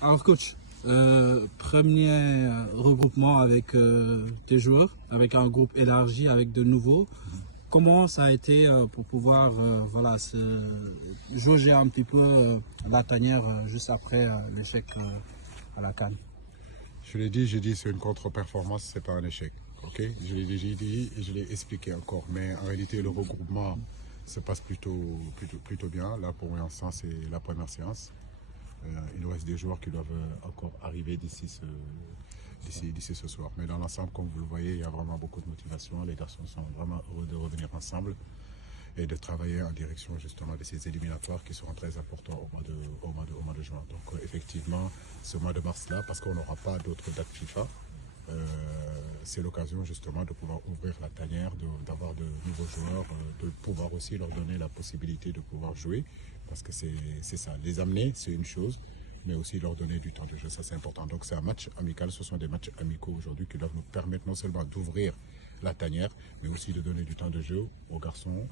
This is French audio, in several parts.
Alors coach, premier regroupement avec tes joueurs, avec un groupe élargi, avec de nouveaux. Comment ça a été pour pouvoir voilà, jauger un petit peu la tanière juste après l'échec à la CAN? Je l'ai dit, j'ai dit c'est une contre-performance, c'est pas un échec. Ok, je l'ai déjà dit et je l'ai expliqué encore. Mais en réalité, le regroupement se passe plutôt bien. Là, pour l'instant, c'est la première séance. Il nous reste des joueurs qui doivent encore arriver d'ici ce soir. Mais dans l'ensemble, comme vous le voyez, il y a vraiment beaucoup de motivation. Les garçons sont vraiment heureux de revenir ensemble et de travailler en direction justement de ces éliminatoires qui seront très importants au mois de juin. Donc effectivement, ce mois de mars-là, parce qu'on n'aura pas d'autres dates FIFA, c'est l'occasion justement de pouvoir ouvrir la tanière, d'avoir de nouveaux joueurs, de pouvoir aussi leur donner la possibilité de pouvoir jouer, parce que c'est ça, les amener c'est une chose, mais aussi leur donner du temps de jeu, ça c'est important. Donc c'est un match amical, ce sont des matchs amicaux aujourd'hui qui doivent nous permettre non seulement d'ouvrir la tanière, mais aussi de donner du temps de jeu aux garçons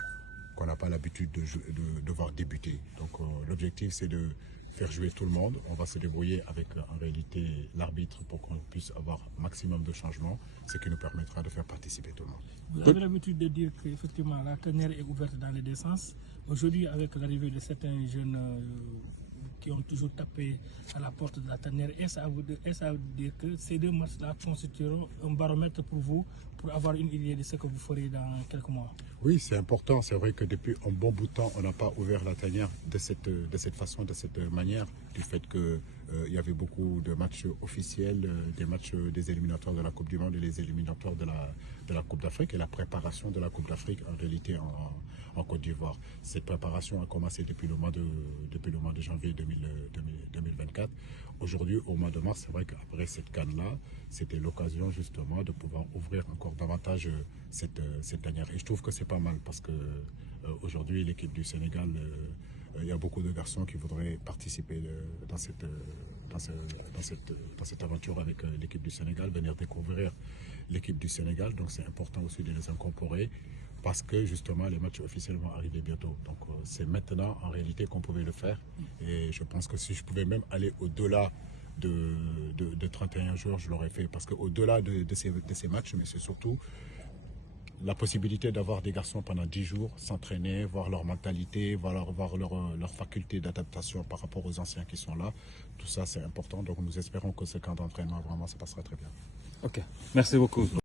qu'on n'a pas l'habitude de voir débuter. Donc l'objectif c'est de faire jouer tout le monde. On va se débrouiller avec en réalité l'arbitre pour qu'on puisse avoir maximum de changements, ce qui nous permettra de faire participer tout le monde. Vous avez l'habitude de dire qu'effectivement la tanière est ouverte dans les deux sens. Aujourd'hui, avec l'arrivée de certains jeunes qui ont toujours tapé à la porte de la tanière, est-ce à vous dire que ces deux matchs-là constitueront un baromètre pour vous, pour avoir une idée de ce que vous ferez dans quelques mois? Oui, c'est important. C'est vrai que depuis un bon bout de temps, on n'a pas ouvert la tanière de cette façon, de cette manière, du fait qu'il y avait beaucoup de matchs officiels, des matchs des éliminatoires de la Coupe du Monde et les éliminatoires de la Coupe d'Afrique et la préparation de la Coupe d'Afrique en réalité en Côte d'Ivoire. Cette préparation a commencé depuis le mois de janvier 2024. Aujourd'hui, au mois de mars, c'est vrai qu'après cette CAN-là, c'était l'occasion justement de pouvoir ouvrir encore davantage cette tanière. Et je trouve que c'est pas mal parce que aujourd'hui, l'équipe du Sénégal, il y a beaucoup de garçons qui voudraient participer dans cette aventure avec l'équipe du Sénégal, venir découvrir l'équipe du Sénégal. Donc c'est important aussi de les incorporer parce que justement les matchs officiellement arrivent bientôt. Donc c'est maintenant en réalité qu'on pouvait le faire. Et je pense que si je pouvais même aller au-delà de 31 jours, je l'aurais fait. Parce qu'au-delà de ces matchs, mais c'est surtout la possibilité d'avoir des garçons pendant 10 jours, s'entraîner, voir leur mentalité, voir leur faculté d'adaptation par rapport aux anciens qui sont là. Tout ça, c'est important. Donc nous espérons que ce camp d'entraînement, vraiment, ça passera très bien. Ok, merci beaucoup.